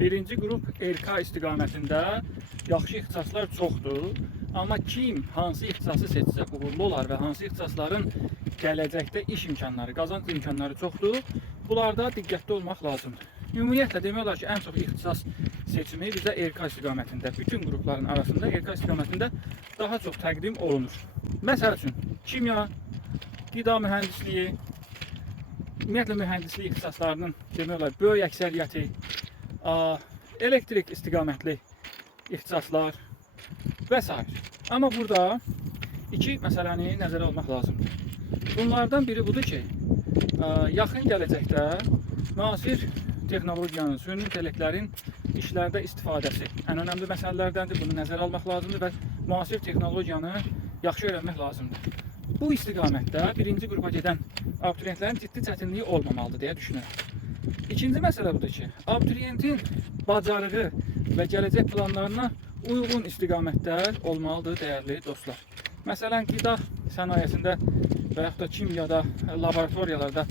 Birinci qrup RK istiqamətində yaxşı ixtisaslar çoxdur. Amma kim hansı ixtisası seçsə uğurlu olar və hansı ixtisasların gələcəkdə iş imkanları, qazanc imkanları çoxdur, bunlarda diqqətli olmaq lazımdır. Ümumiyyətlə demək olar ki, ən çox ixtisas seçimi bizə RK istiqamətində, bütün qrupların arasında RK istiqamətində daha çox təqdim olunur. Məsəl üçün, kimya, qida mühəndisliyi, ümumiyyətlə mühəndislik ixtisaslarının demək olar böyük əksəriyyəti, elektrik istiqamətli ixtisaslar və s. Amma burada iki məsələni nəzərə almaq lazımdır. Bunlardan biri budur ki, yaxın gələcəkdə müasir texnologiyanın, süni intellektlərin işlərdə istifadəsi ən önəmli məsələlərdəndir. Bunu nəzərə almaq lazımdır və müasir texnologiyanı yaxşı öyrənmək lazımdır. Bu istiqamətdə birinci qrupa gedən abituriyentlərin ciddi çətinliyi olmamalıdır deyə düşünürəm. İkinci məsələ budur ki, abituriyentin bacarığı və gələcək planlarına uyğun istiqamətlər olmalıdır dəyərli dostlar. Məsələn, qida sənayesində və yaxud da kimyada, laboratoriyalarda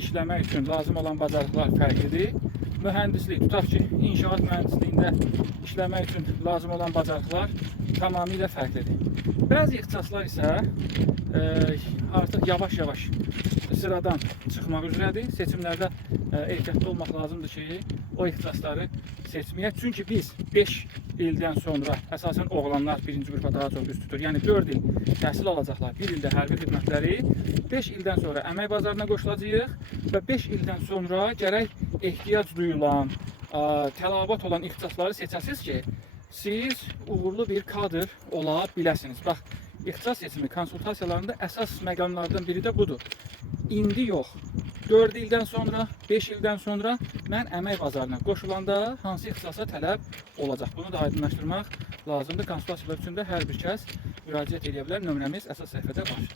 işləmək üçün lazım olan bacarıqlar fərqlidir. Mühəndislik, tutaq ki, inşaat mühəndisliyində işləmək üçün lazım olan bacarıqlar tamamilə fərqlidir. Bəzi ixtisaslar isə artıq yavaş-yavaş sıradan çıxmaq üzrədir. Seçimlərdə ehtiyatlı olmaq lazımdır ki, o ixtisasları seçməyə. Çünki biz 5 ildən sonra, əsasən oğlanlar birinci qrupa daha çox üst tutur. Yəni 4 il təhsil alacaqlar, 1 ildə hərbi xidmətləri, 5 ildən sonra əmək bazarına qoşulacağıq və 5 ildən sonra gərək ehtiyac duyulan, tələbat olan ixtisasları seçəsiniz ki, siz uğurlu bir kadr ola biləsiniz. Bax, ixtisas seçimi konsultasiyalarında əsas məqamlardan biri də budur. İndi yox, 4 ildən sonra, 5 ildən sonra mən əmək bazarına qoşulanda hansı ixtisasa tələb olacaq? Bunu da aydınlaşdırmaq lazımdır. Konsultasiyalar üçün də hər bir kəs müraciət edə bilər. Nömrəmiz əsas səhifədə var.